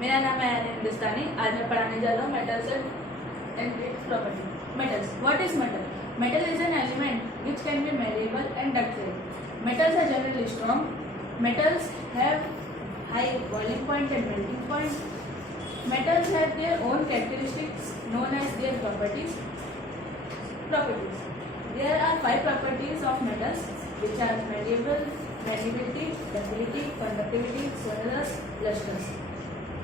मेरा नाम है हिंदुस्तानी। आज मैं पढ़ाने जा रहा हूँ metals and it's property. Metals, what is metal? Metal is an element which can be malleable and ductile. Metals are generally strong. Metals have high boiling point and melting point. Metals have their own characteristics known as their properties. There are 5 properties of metals which are malleable, malleability, ductility, conductivity, sonorous, lustrous.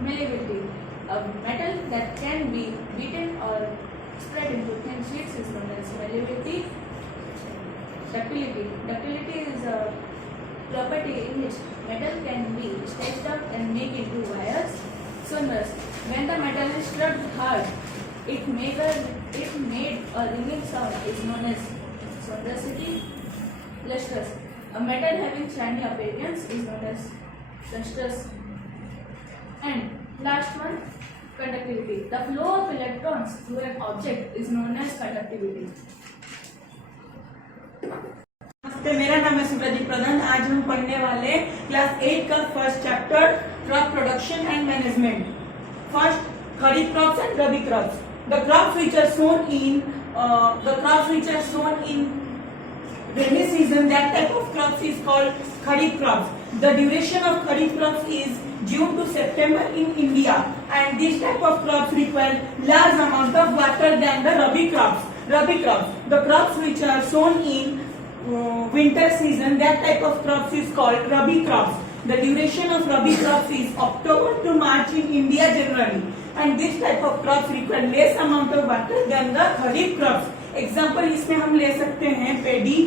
Malleability. A metal that can be beaten or spread into thin sheets is known as malleability. Ductility is a property in which metal can be stretched out and made into wires. Sonorous. When the metal is struck hard, it made a ringing sound is known as sonority. Lustrous. A metal having shiny appearance is known as lustrous. And last one, conductivity. The flow of electrons through an object is known as conductivity. मेरा नाम है सुब्रजीत प्रधान। आज हम पढ़ने वाले class 8 का first chapter crop production and management. First, kharif crops and rabi crops. The crops which are sown in rainy season, that type of crops is called kharif crops. The duration of kharif crops is June to September in India, and this type of crops require large amount of water than the rabi crops. The crops which are sown in winter season, that type of crops is called rabi crops. The duration of rabi crops is October to March in India generally, and this type of crops require less amount of water than the kharif crops. Example इसमें हम ले सकते हैं पेडी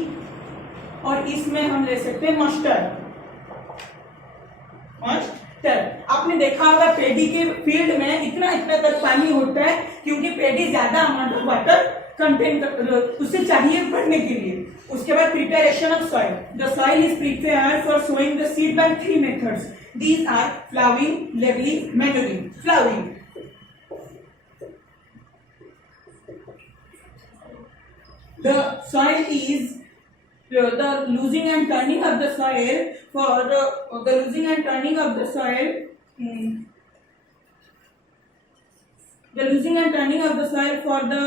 और इसमें हम ले सकते हैं मस्टर्ड। आपने देखा होगा पेडी के फील्ड में इतना तक पानी होता है क्योंकि पेडी ज्यादा अमाउंट ऑफ वाटर कंटेन उसे चाहिए बढ़ने के लिए। उसके बाद preparation of soil. The soil is prepared for sowing the seed by 3 methods. These are ploughing, levelling, manuring. Ploughing, the soil is the losing and turning of the soil for the losing and turning of the soil the losing and turning of the soil for the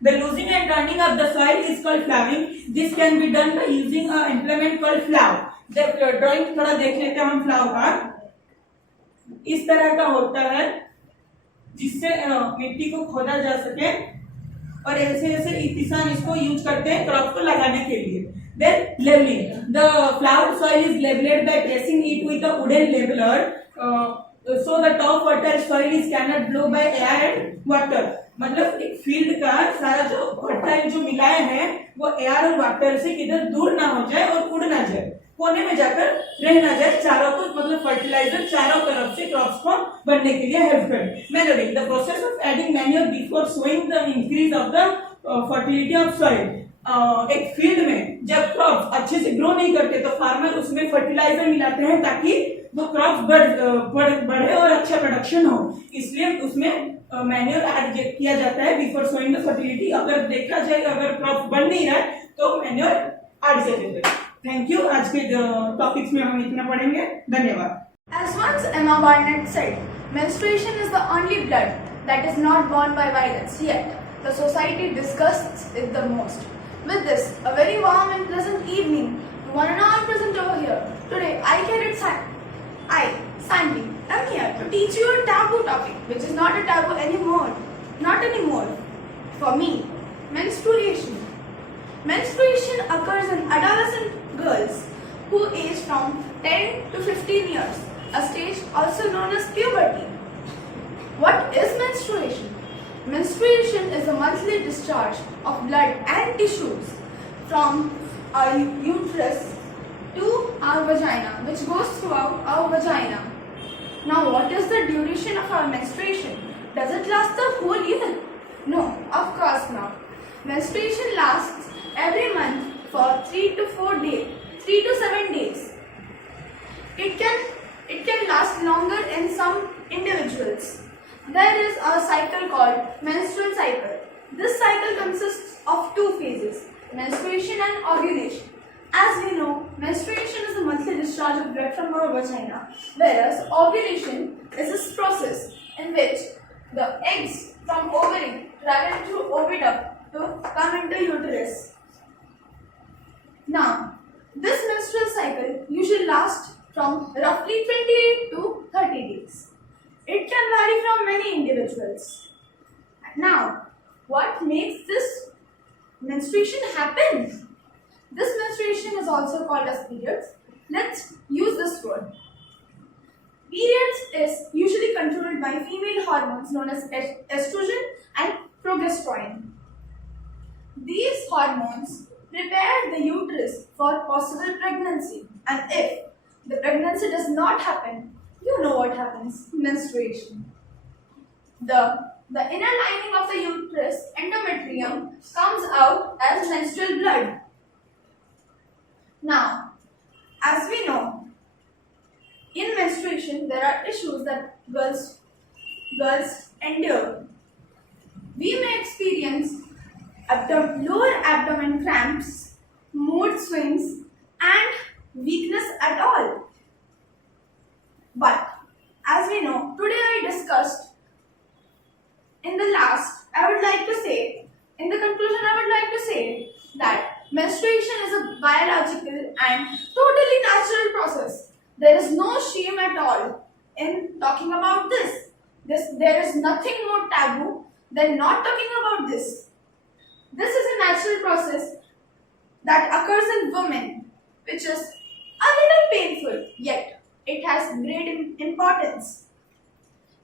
the losing and turning of the soil is called ploughing. This can be done by using a implement called plough. जब drawing थोड़ा देख लेते हैं हम plough का। इस तरह का होता है जिससे मिट्टी को खोदा जा सके और ऐसे किसान इसको यूज करते हैं क्रॉप को लगाने के लिए। Then levelling, the flower soil is levelled by pressing it with a wooden leveller so the top fertile soil is cannot blow by air and water. मतलब एक फील्ड का सारा जो फर्टाइल जो मिलाए हैं वो एयर और वाटर से किधर दूर ना हो जाए और उड़ ना जाए, कोने में जाकर रह ना जाए। चारों को मतलब फर्टिलाइजर चारों तरफ से क्रॉप्स को बढ़ने के लिए हेल्प करे। Manuring, the process of adding manure before sowing the increase of the fertility of soil. एक फील्ड में जब क्रॉप्स अच्छे से ग्रो नहीं करते तो फार्मर उसमें फर्टिलाइजर मिलाते हैं ताकि वो क्रॉप्स बढ़े और अच्छा प्रोडक्शन हो, इसलिए उसमें मैन्योर ऐड किया जाता है बिफोर सोइंग द फर्टिलिटी। अगर देखा जाए अगर क्रॉप बढ़ नहीं रहा है तो मैन्योर ऐड कर देते हैं। Thank you. आज के टॉपिक्स में हम इतना पढ़ेंगे। धन्यवाद। As once Emma Barnett said, menstruation is the only blood that is not born by violence, yet the society disgusts it the most. With this, a very warm and pleasant evening to one and all present over here. Today, Sandy, am here to teach you a taboo topic, which is not a taboo anymore. Not anymore. For me, menstruation. Menstruation occurs in adolescent girls who age from 10 to 15 years, a stage also known as puberty. What is menstruation? Menstruation is a monthly discharge of blood and tissues from our uterus to our vagina, which goes throughout our vagina. Now, what is the duration of our menstruation? Does it last the whole year? No, of course not. Menstruation lasts every month for 3 to 7 days. It can last longer in some individuals. There is a cycle called menstrual cycle. This cycle consists of 2 phases, menstruation and ovulation. As we know, menstruation is a monthly discharge of blood from our vagina, whereas ovulation is this process in which the eggs from ovary travel through oviduct to come into uterus. Now, this menstrual cycle usually lasts from roughly 28 to 30 days. It can vary from many individuals. Now, what makes this menstruation happen? This menstruation is also called as periods. Let's use this word. Periods is usually controlled by female hormones known as estrogen and progesterone. These hormones prepare the uterus for possible pregnancy, and if the pregnancy does not happen, you know what happens: menstruation. The inner lining of the uterus, endometrium, comes out as menstrual blood. Now, as we know, in menstruation there are issues that girls endure. We may experience lower abdomen cramps, mood swings, and weakness at all. But as we know, today I discussed in the conclusion I would like to say that menstruation is a biological and totally natural process. There is no shame at all in talking about this. There is nothing more taboo than not talking about this. This is a natural process that occurs in women, which is a little painful, yet it has great importance.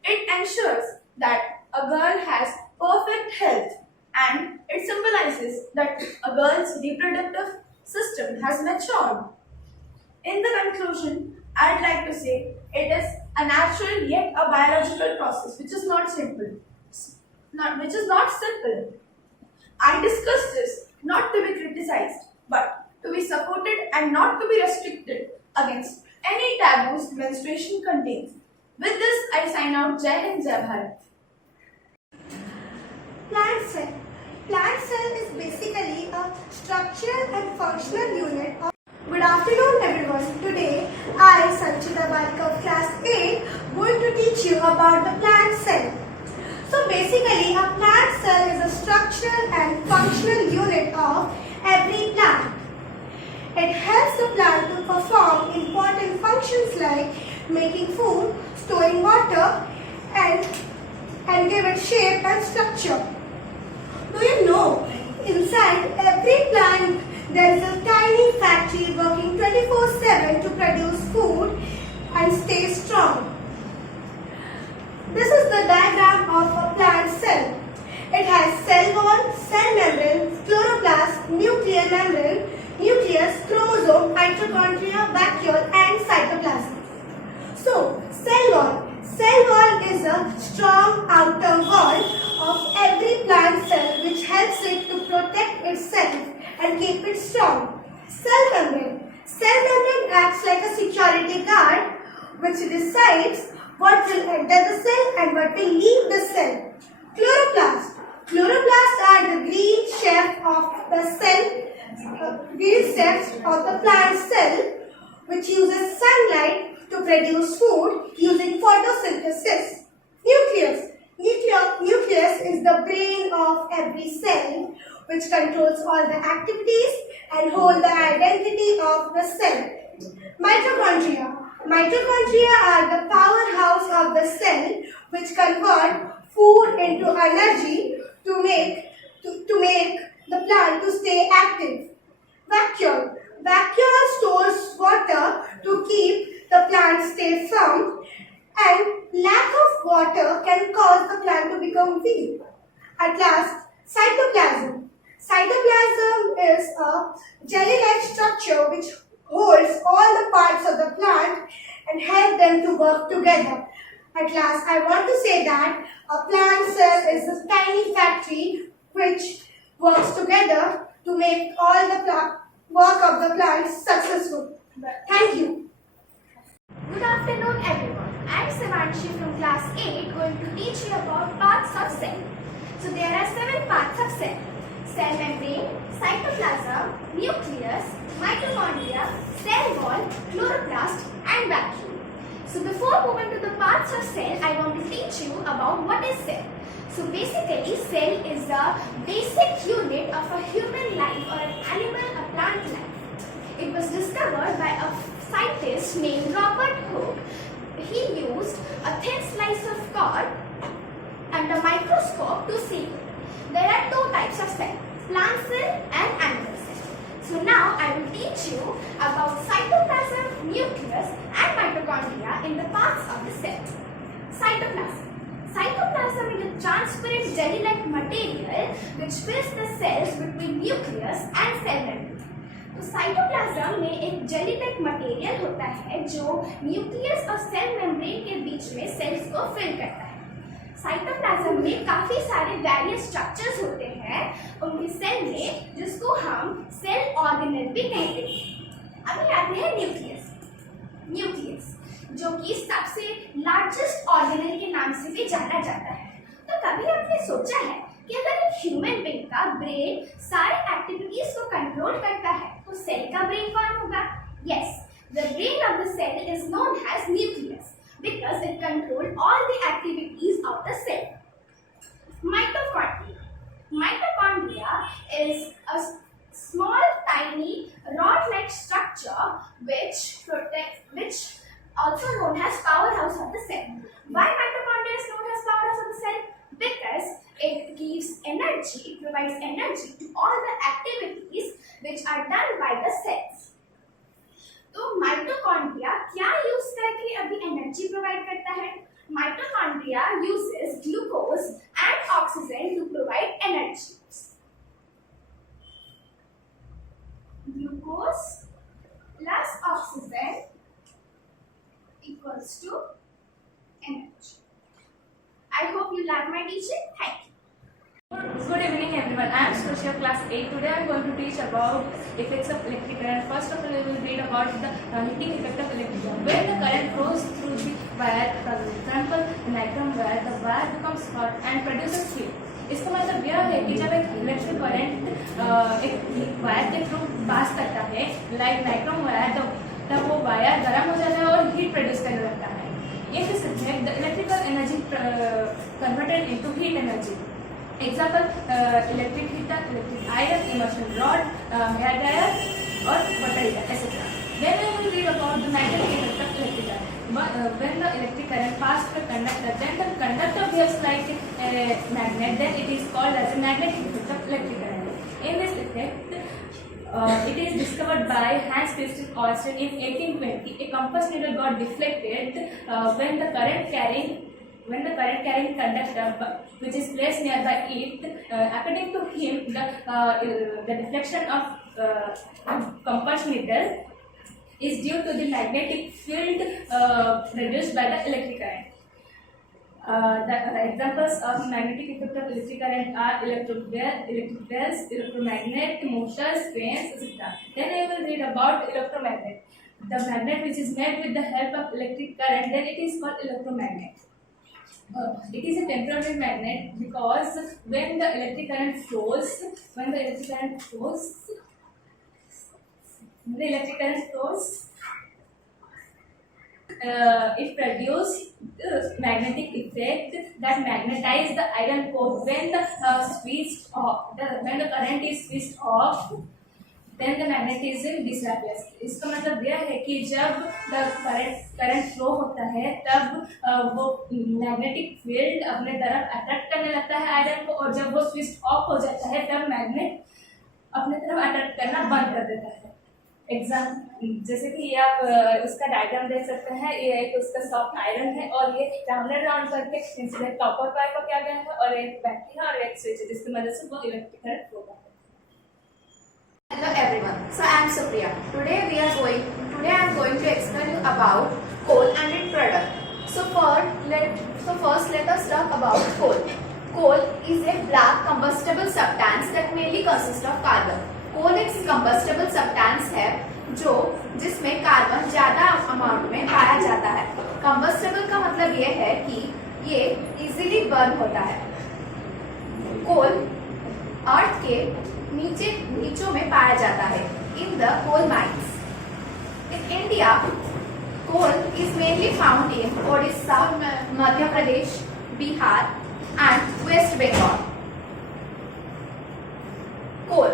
It ensures that a girl has perfect health, and it symbolizes that a girl's reproductive system has matured. In the conclusion, I'd like to say it is a natural yet a biological process which is not simple. I discussed this not to be criticized, but to be supported and not to be restricted against any taboos menstruation contains. With this, I sign out. Jai Hind, Jai Bharat. Plant cell. Plant cell is basically a structural and functional unit of. Good afternoon everyone. Today I, Sanchita Balika of class 8, going to teach you about the plant cell. So basically a plant cell is a structural and functional unit of every plant. It helps the plant to perform important functions like making food, storing water, and give it shape and structure. Do you know, inside every plant there is a tiny factory working 24/7 to produce food and stay strong. This is the diagram of a plant cell. It has cell wall, cell membrane, chloroplast, nuclear membrane, nucleus, chromosome, mitochondria, vacuole, and cytoplasm. So, cell wall. Cell wall is a strong outer wall of every plant cell which helps it to protect itself and keep it strong. Cell membrane. Cell membrane acts like a security guard which decides what will enter the cell and what will leave the cell. Chloroplast. Chloroplasts are the green chef of the cell, green chefs of the plant cell, which uses sunlight to produce food using photosynthesis. Nucleus. Nucleus is the brain of every cell, which controls all the activities and holds the identity of the cell. Mitochondria. Mitochondria are the powerhouse of the cell, which convert food into energy to make the plant to stay active. Vacuole. Vacuole stores water to keep the plant stay firm, and lack of water can cause the plant to become weak. At last, cytoplasm. Cytoplasm is a jelly-like structure which holds all the parts of the plant and help them to work together. At last, I want to say that a plant cell is a tiny factory which works together to make all the work of the plant successful. Thank you. Good afternoon everyone. I am Sivanshi from class 8 going to teach you about parts of cell. So there are 7 parts of cell. Cell membrane, cytoplasm, nucleus, mitochondria, cell wall, chloroplast and vacuole. So before moving to the parts of cell, I want to teach you about what is cell. So basically, cell is the basic unit of a human life or an animal or plant life. It was discovered by a scientist named Robert Hooke. He used a thin slice of cord and a microscope to see it. There are two types of cell, plant cell and animal cell. So now I will teach you about cytoplasm, nucleus and mitochondria in the parts of the cell. Cytoplasm. Cytoplasm is a transparent jelly-like material which fills the cells between nucleus and cell membrane. तो cytoplasm में एक jelly type material होता है जो nucleus और cell membrane के बीच में sales को फिल करता है। साइटोप्लाज्म में काफी सारे वेरियस स्ट्रक्चर्स होते हैं उनके सेल में, जिसको हम सेल ऑर्गेनेल भी कहते हैं। अभी आते हैं न्यूक्लियस। न्यूक्लियस जो कि सबसे लार्जेस्ट ऑर्गेनेल के नाम से भी जाना जाता है। तो कभी आपने सोचा है कि अगर एक ह्यूमन बीइंग का ब्रेन सारे एक्टिविटीज को कंट्रोल करता है तो सेल का ब्रेन कौन होगा? Yes, the brain of the cell is known as nucleus because it control all the activities of the cell. Mitochondria. Mitochondria is a small tiny rod-like structure which also known as powerhouse of the cell. Why mitochondria is known as powerhouse of the cell? Because it gives energy, it provides energy to all the activities which are done by the cells. तो mitochondria क्या use करके अभी energy provide करता है? Mitochondria uses glucose and oxygen to provide energy. Glucose plus oxygen equals to energy. I hope you like my teaching. Thank you. Good evening everyone, I am Sushya class 8. Today I am going to teach about effects of electric current. First of all we will read about the heating effect of electricity. When the current flows through the wire, for example diagram wire, the wire becomes hot and produces heat. इसका मतलब यह है कि जब एक electric current एक wire के through pass करता है लाइक नाइट्रोम वायर, तब वो वायर गर्म हो जाता है और हीट प्रोड्यूस करने लगता है। ये किस है? The electrical energy converted into heat energy. Example electric heater, electric iron, immersion rod, hair dryer और water heater etcetera. Then we will read about the magnetic effect of electric current. When the electric current passes through a conductor, then the conductor behaves like a magnet. Then it is called as a magnetic effect of electric current. In this effect, it is discovered by Hans Christian Ørsted in 1820. A compass needle got deflected when the current carrying conductor which is placed nearby it. According to him, the deflection of compass needle is due to the magnetic field produced by the electric current. The examples of magnetic effect of electric current are electric bells, electromagnet, motors, trains, etc. Then I will read about electromagnet. The magnet which is made with the help of electric current, then it is called electromagnet. It is a temporary magnet because when the electric current flows, it produces magnetic effect that magnetize the iron core. When the current is switched off, then the magnetism disappears. इसका मतलब यह है कि जब current flow होता है तब वो मैग्नेटिक फील्ड अपने तरफ अट्रैक्ट करने लगता है आयरन को, और जब वो स्विच ऑफ हो जाता है तब मैग्नेट अपने तरफ अट्रैक्ट करना बंद कर देता है। जैसे कि ये आप उसका डायग्राम देख सकते हैं, ये एक उसका सॉफ्ट आयरन है और ये राउंड करके इंसुलेट कॉपर पाइप को किया गया है और एक बैटरी है और एक स्विच है जिसकी मदद से वो इलेक्ट्रिक करंट फ्लो करता है। Hello everyone. So I am Supriya. Today I am going to explain you about coal and its product. So first let us talk about coal. Coal is a black combustible substance that mainly consists of carbon. कोल एक combustible substance है जिसमें carbon ज्यादा amount में पाया जाता है। Combustible का मतलब ये है कि ये इजीली बर्न होता है। कोल अर्थ के नीचों में पाया जाता है in the coal mines. In India coal is mainly found in Odisha, Madhya Pradesh, Bihar and West Bengal. Coal,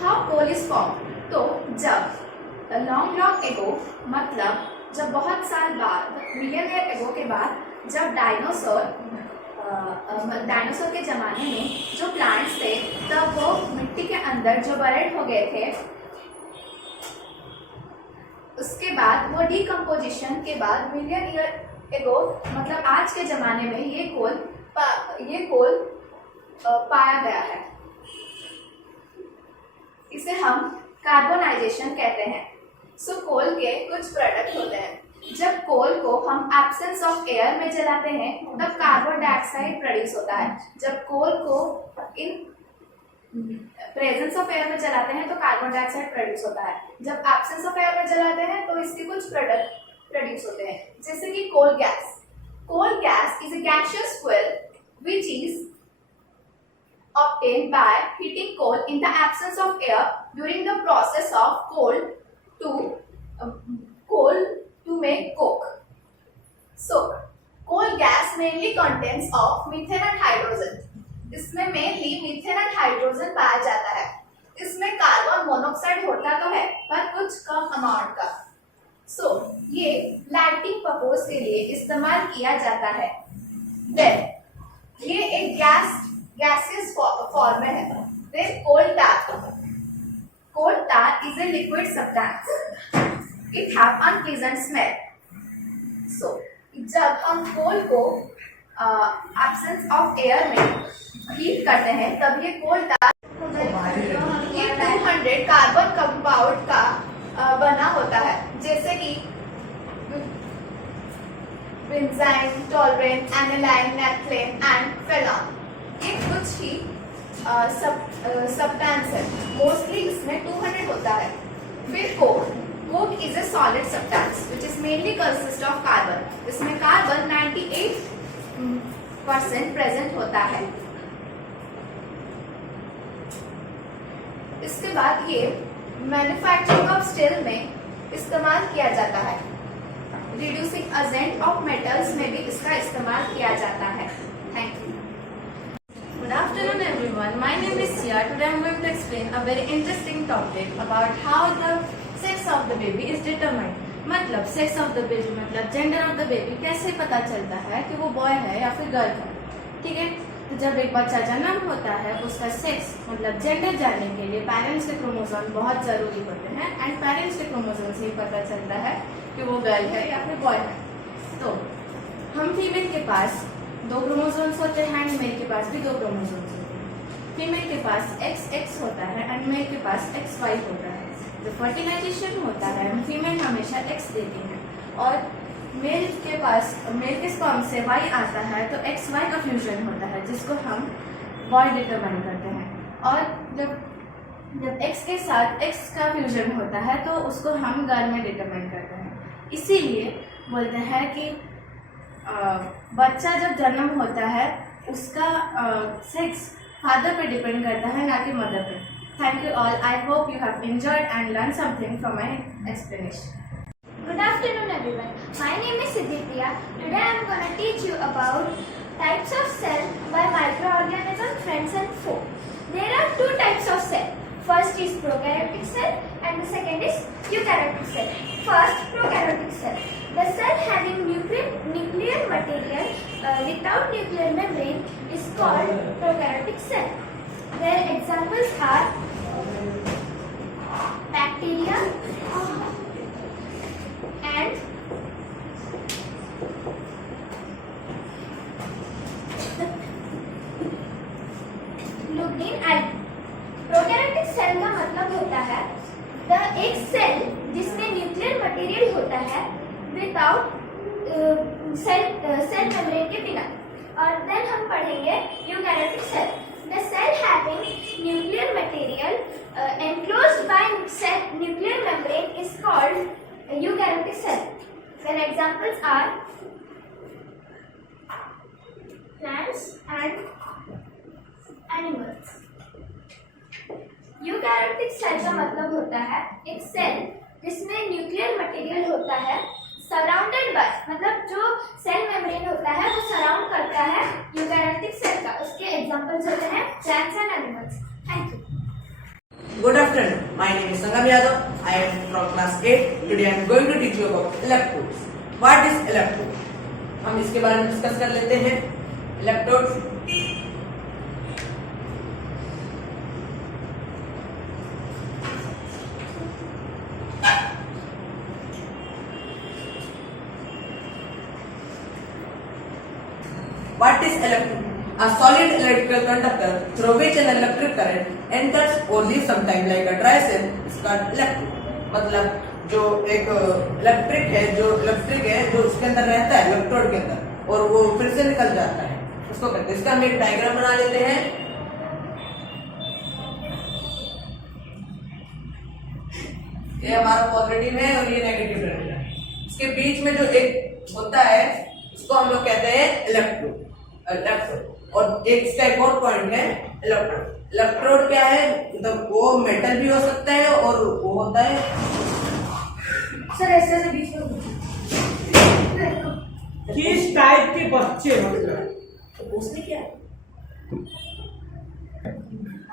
how coal is form? तो जब लॉन्ग एगो, मतलब जब बहुत साल बाद, मिलियन ईयर एगो के बाद, जब डायनासोर के जमाने में जो प्लांट्स थे तब वो मिट्टी के अंदर जो बरेड हो गए थे, उसके बाद वो डिकम्पोजिशन के बाद मिलियन ईयर एगो, मतलब आज के जमाने में ये कोल पाया गया है। इसे हम कार्बोनाइजेशन कहते हैं। सो कोल के कुछ प्रोडक्ट होते हैं। जब कोल को हम एब्सेंस ऑफ एयर में जलाते हैं तब कार्बन डाइऑक्साइड प्रोड्यूस होता है। जब कोल को इन प्रेजेंस ऑफ एयर में जलाते हैं तो कार्बन डाइऑक्साइड प्रोड्यूस होता है। जब एब्सेंस ऑफ एयर में जलाते हैं तो इसके कुछ प्रोडक्ट प्रोड्यूस होते हैं, जैसे कि coal gas. Coal gas is a gaseous fuel which is obtained by heating coal in the absence of air during the process of coal to make coke. So, coal gas mainly contains of methane and hydrogen. इसमें mainly methane and hydrogen पाया जाता है। इसमें carbon monoxide होता तो है पर कुछ कम अमाउंट का। So, ये लाइटिंग पर्पस के लिए इस्तेमाल किया जाता है। Then, ये एक गैसियस फॉर्म में है। Then coal tar is a liquid substance. It have unpleasant smell. So जब हम कोल को एब्सेंस ऑफ एयर में हीट करते हैं तब ये कोल tar ये 200 कार्बन कंपाउंड का बना होता है, जैसे कि बेंजाइन, टॉलरेंट, एनिलाइन, नेफ्थलेन एंड फेनॉल। ये कुछ ही सब्सटेंस है। मोस्टली इसमें 200 होता है। फिर Coke is a solid substance which is mainly consist of carbon. इसमें कार्बन 98% प्रेजेंट होता है। इसके बाद ये मैन्युफैक्चरिंग ऑफ स्टील में इस्तेमाल किया जाता है। रिड्यूसिंग एजेंट ऑफ मेटल्स में भी इसका इस्तेमाल किया जाता है। Thank you. Good afternoon everyone, my name is Sia. Today I am going to explain a very interesting topic about how the sex of the baby is determined. मतलब sex of the baby मतलब gender of the baby कैसे पता चलता है कि वो boy है या फिर girl है, ठीक है। तो जब एक बच्चा जन्म होता है उसका सेक्स मतलब जेंडर जानने के लिए पेरेंट्स के क्रोमोसोम बहुत जरूरी होते हैं एंड पेरेंट्स के क्रोमोसोम से ही पता चलता है कि वो गर्ल है या फिर बॉय है। तो हम फीमेल के पास 2 क्रोमोसोम्स होते हैं एंड मेल के पास भी 2 क्रोमोसोम्स होते हैं। फीमेल के पास XX होता है एंड मेल के पास XY होता है। जब फर्टिलाइजेशन होता है फीमेल हमेशा X देती है और मेल के स्पर्म से Y आता है तो XY का फ्यूजन होता है जिसको हम बॉय डिटरमाइन करते हैं। और जब X के साथ X का फ्यूजन होता है तो उसको हम गर्ल में डिटरमाइन करते हैं। इसीलिए बोलते हैं कि बच्चा जब जन्म होता है उसका सेक्स फादर पे डिपेंड करता है ना कि मदर पे। Thank you all. I hope you have enjoyed and learn something from my explanation. Good afternoon everyone. My name is Siddhipriya. Today I am going to teach you about types of cell by microorganism, friends and foe. There are 2 types of cell. First is prokaryotic cell and the second is eukaryotic cell. First, prokaryotic cell. The cell having nuclear material without nuclear membrane is called prokaryotic cell. Their examples are bacteria and lugnin algae. Prokaryotic cell का मतलब होता है एक cell जिसमें nuclear material होता है without cell membrane के बिना। और देन हम पढ़ेंगे eukaryotic cell. The cell having nuclear material enclosed by nuclear membrane is called eukaryotic cell. Then examples are plants and animals. Eukaryotic cell का मतलब होता है एक सेल जिसमें न्यूक्लियर मटेरियल होता है सराउंडेड बाय, मतलब जो सेल मेम्ब्रेन होता है वो सराउंड करता है यूकैरियोटिक सेल का। उसके एग्जांपल्स होते हैं plants and animals. Thank you. Good afternoon. My name is Sangam Yadav. I am from class 8. Today I am going to teach you about electrodes. What is electrode? हम इसके बारे में discuss कर लेते हैं। Electrodes What is electrode? A solid electrical conductor through which an electric current enters or leaves sometime like a dry cell is called electrode. मतलब जो एक इलेक्ट्रिक है जो उसके अंदर रहता है इलेक्ट्रोड के अंदर और वो फिर से निकल जाता है, उसको कहते हैं। इसका हम एक डायग्राम बना लेते हैं। ये हमारा पॉजिटिव है और ये नेगेटिव टर्मिनल है। इसके बीच में जो एक होता है उसको हम लोग कहते हैं इलेक्ट्रोड। और इसका एक और पॉइंट है इलेक्ट्रोड। इलेक्ट्रोड क्या है, मतलब वो मेटल भी हो सकता है और वो होता है सर ऐसे बीच में किस टाइप के बच्चे मतलब तो उसमें क्या है।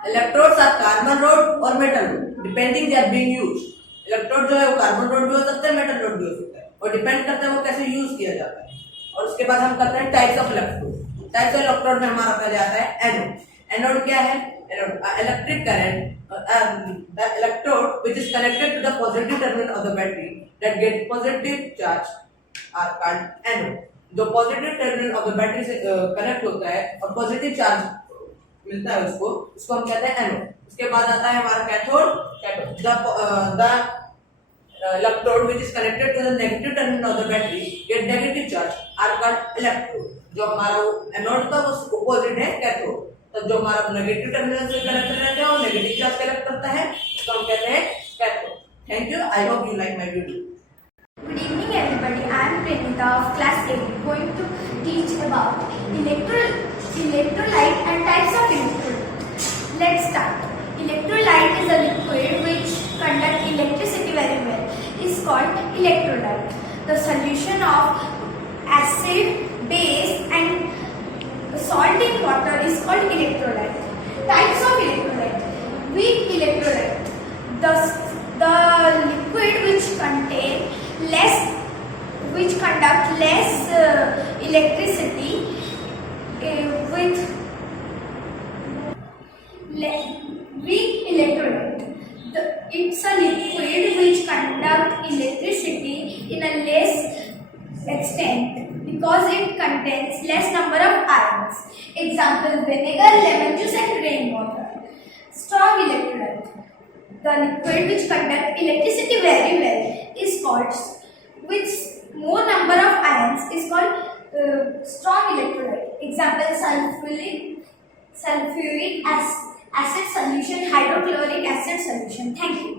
इलेक्ट्रोड्स आर कार्बन रोड और metal rod depending they are being used. Electrode जो है वो कार्बन रोड भी हो सकता है, मेटल रोड भी हो सकता है और डिपेंड करता है वो कैसे यूज किया जाता है। और उसके बाद हम करते हैं types of electrode. Types of electrode में हमारा पहले आता है एनोड। एनोड क्या है? Electric current the electrode which is connected to the positive terminal of the battery that get positive charge are called anode. जो positive terminal of the battery से connect होता है और पॉजिटिव चार्ज मिलता है उसको हम कहते हैं एनोड। उसके बाद आता है हमारा cathode. The electrode which is connected to the negative terminal of the battery get negative charge are called electrode। जो हमारा एनोड का वो ऑपोजिट है कैथोड। तो जो हमारा नेगेटिव टर्मिनल से कनेक्ट रहता है वो नेगेटिव चार्ज कलेक्ट करता है, तो हम कहते हैं cathode. Thank you. I hope you like my video. Good evening everybody, I am Pranita of class 8 going to teach about electrolyte and types of electrolyte. Let's start. Electrolyte is a liquid which conduct electricity very well, is called electrolyte. The solution of acid, base and salt in water is called electrolyte. Types of electrolyte. Weak electrolyte. The liquid which conduct less electricity with weak electrolyte. It's a liquid which conduct electricity in a less extent because it contains less number of ions. Example: vinegar, lemon juice and rainwater. Strong electrolyte. The liquid which conduct electricity very well is called, with more number of ions is called strong electrolyte. Example: sulfuric acid solution, hydrochloric acid solution. Thank you.